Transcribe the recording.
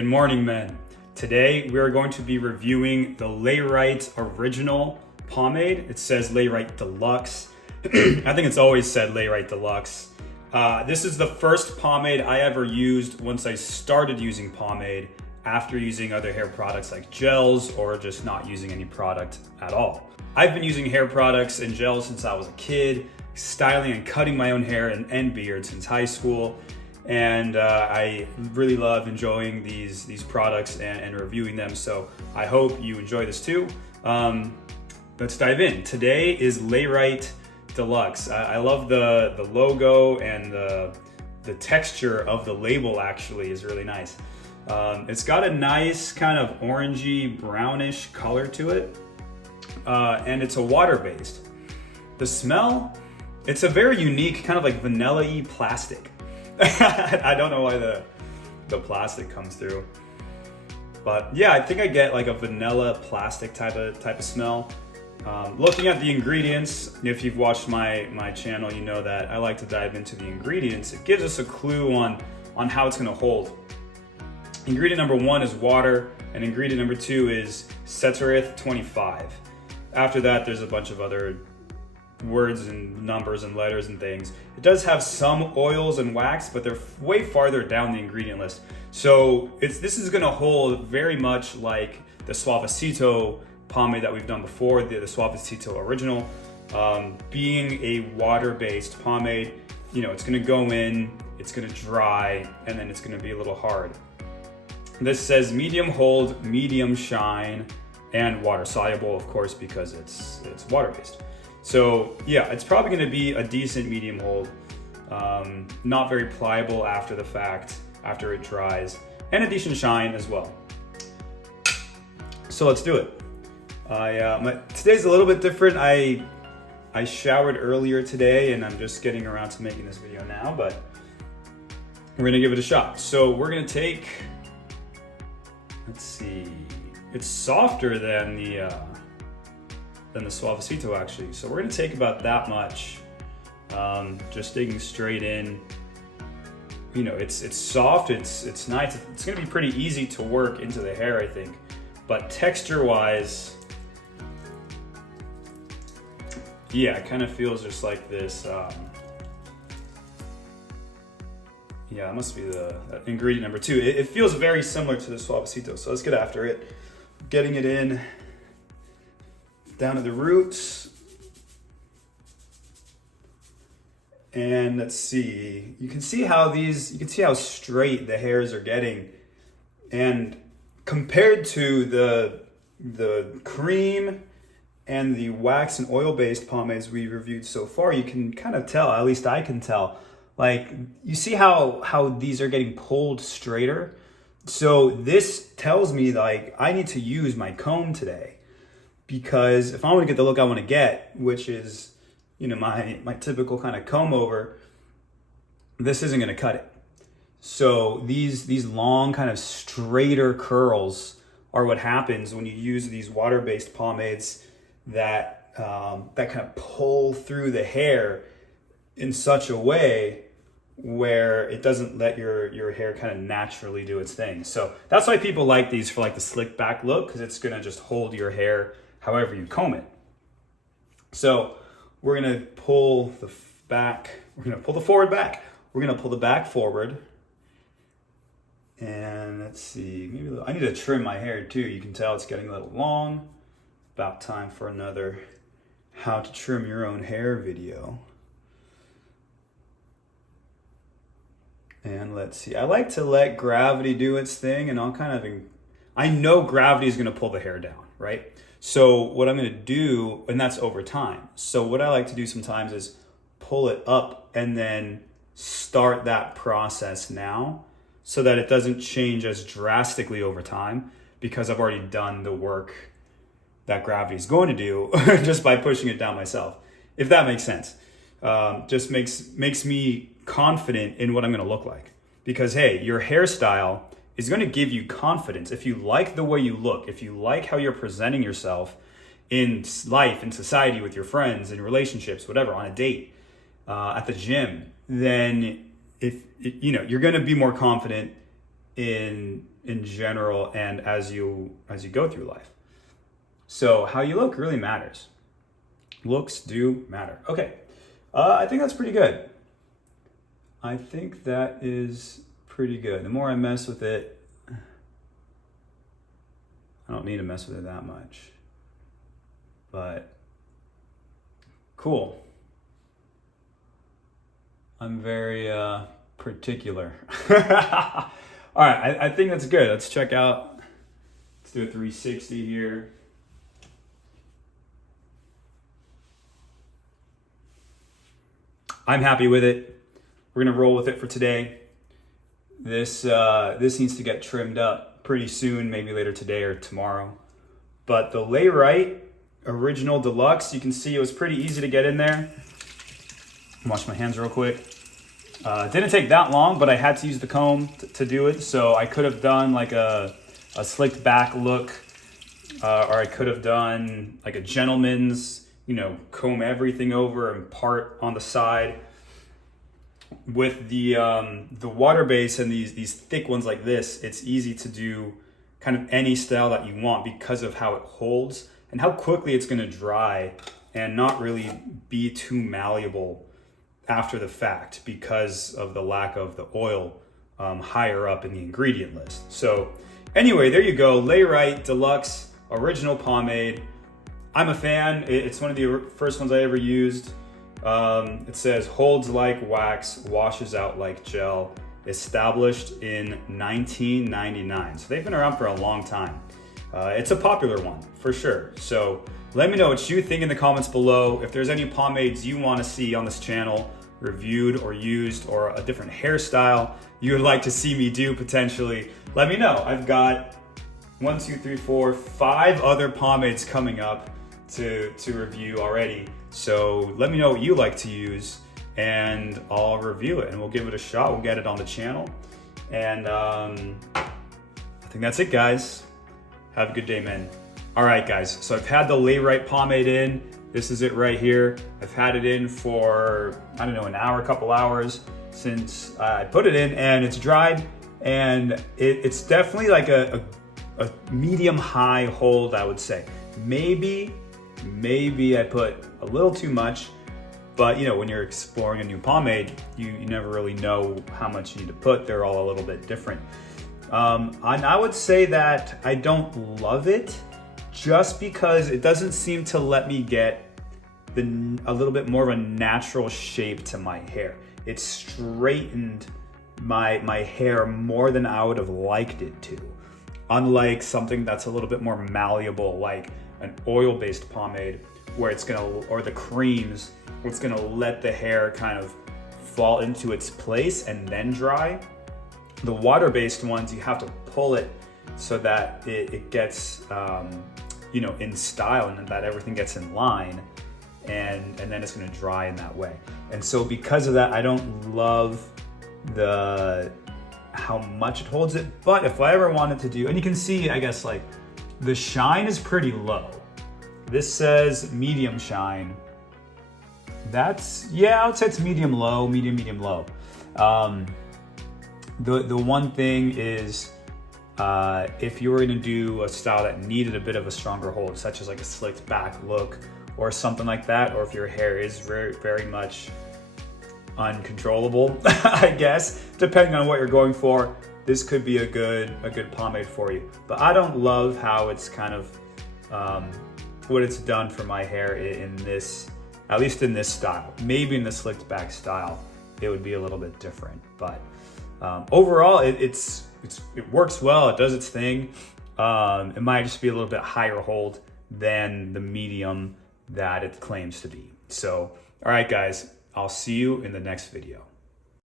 Good morning, men. Today we are going to be reviewing the Layrite Original Pomade. It says Layrite Deluxe. I think it's always said Layrite Deluxe. This is the first pomade I ever used once I started using pomade after using other hair products like gels or just not using any product at all. I've been using hair products and gels since I was a kid, styling and cutting my own hair and beard since high school. And I really love enjoying these products and reviewing them. So I hope you enjoy this too. Let's dive in. Today is Layrite Deluxe. I love the logo and the texture of the label actually is really nice. It's got a nice kind of orangey brownish color to it. And it's a water-based. The smell, it's a very unique kind of like vanilla-y plastic. I don't know why the plastic comes through, but yeah, I think I get like a vanilla plastic type of smell. Looking at the ingredients, if you've watched my channel, you know that I like to dive into the ingredients. It gives us a clue on how it's going to hold. Ingredient number 1 is water, and ingredient number 2 is cetarith 25. After that, there's a bunch of other words and numbers and letters and things. It does have some oils and wax, but they're way farther down the ingredient list. So this is going to hold very much like the Suavecito pomade that we've done before, the Suavecito Original. Being a water-based pomade, you know, it's going to go in, it's going to dry, and then it's going to be a little hard. This says medium hold, medium shine, and water soluble, of course, because it's water-based. So yeah, it's probably going to be a decent medium hold, not very pliable after the fact, after it dries, and a decent shine as well. So let's do it. Today's a little bit different. I showered earlier today and I'm just getting around to making this video now, but we're going to give it a shot. So we're going to take, let's see, it's softer than the Suavecito actually. So we're gonna take about that much, just digging straight in. You know, it's soft, it's nice. It's gonna be pretty easy to work into the hair, I think. But texture wise, yeah, it kind of feels just like this. Yeah, it must be the ingredient number 2. It feels very similar to the Suavecito. So let's get after it. Getting it in down to the roots. And let's see, you can see how straight the hairs are getting. And compared to the cream and the wax and oil-based pomades we reviewed so far, you can kind of tell, at least I can tell, like you see how these are getting pulled straighter. So this tells me like I need to use my comb today. Because if I want to get the look I want to get, which is, you know, my typical kind of comb over, this isn't going to cut it. So these long kind of straighter curls are what happens when you use these water-based pomades that kind of pull through the hair in such a way where it doesn't let your hair kind of naturally do its thing. So that's why people like these for like the slick back look, because it's going to just hold your hair however you comb it. So we're gonna pull the back, we're gonna pull the forward back, we're gonna pull the back forward. And let's see, maybe I need to trim my hair too. You can tell it's getting a little long. About time for another how to trim your own hair video. And let's see, I like to let gravity do its thing, and I know gravity is gonna pull the hair down, right? So what I'm gonna do, and that's over time. So what I like to do sometimes is pull it up and then start that process now so that it doesn't change as drastically over time, because I've already done the work that gravity is going to do just by pushing it down myself, if that makes sense. Just makes me confident in what I'm gonna look like. Because hey, your hairstyle is going to give you confidence. If you like the way you look, if you like how you're presenting yourself in life, in society, with your friends, in relationships, whatever, on a date, at the gym, then you're going to be more confident in general and as you go through life. So how you look really matters. Looks do matter. Okay, I think that's pretty good. I think that is pretty good. The more I mess with it, I don't need to mess with it that much, but cool. I'm very particular. All right, I think that's good. Let's check out, let's do a 360 here. I'm happy with it. We're gonna roll with it for today. This needs to get trimmed up pretty soon, maybe later today or tomorrow. But the Layrite Original Deluxe, you can see it was pretty easy to get in there. Wash my hands real quick. Didn't take that long, but I had to use the comb to do it. So I could have done like a slicked back look, or I could have done like a gentleman's, comb everything over and part on the side. With the water base and these thick ones like this, it's easy to do kind of any style that you want because of how it holds and how quickly it's going to dry and not really be too malleable after the fact because of the lack of the oil higher up in the ingredient list. So anyway, there you go. Layrite Deluxe Original Pomade. I'm a fan. It's one of the first ones I ever used. It says holds like wax, washes out like gel, established in 1999. So they've been around for a long time. It's a popular one for sure. So let me know what you think in the comments below. If there's any pomades you want to see on this channel reviewed or used, or a different hairstyle you would like to see me do potentially, let me know. I've got 1, 2, 3, 4, 5 other pomades coming up to review already. So let me know what you like to use and I'll review it and we'll give it a shot. We'll get it on the channel. And I think that's it, guys. Have a good day, man. All right, guys. So I've had the Layrite pomade in. This is it right here. I've had it in for, I don't know, an hour, a couple hours since I put it in, and it's dried. And it's definitely like a medium high hold, I would say. Maybe I put a little too much, but when you're exploring a new pomade, you never really know how much you need to put. They're all a little bit different. And I would say that I don't love it just because it doesn't seem to let me get a little bit more of a natural shape to my hair. It straightened my hair more than I would have liked it to. Unlike something that's a little bit more malleable, like an oil-based pomade, where or the creams, where it's gonna let the hair kind of fall into its place and then dry. The water-based ones, you have to pull it so that it gets, in style and that everything gets in line, and then it's gonna dry in that way. And so because of that, I don't love how much it holds it. But if I ever wanted to do, and you can see, I guess, like the shine is pretty low. This says medium shine. I would say it's medium low, medium low. The one thing is, if you were gonna do a style that needed a bit of a stronger hold, such as like a slicked back look or something like that, or if your hair is very, very much uncontrollable, I guess, depending on what you're going for, this could be a good pomade for you. But I don't love how it's kind of, what it's done for my hair in this, at least in this style. Maybe in the slicked back style, it would be a little bit different. But overall, it works well. It does its thing. It might just be a little bit higher hold than the medium that it claims to be. So, all right, guys, I'll see you in the next video.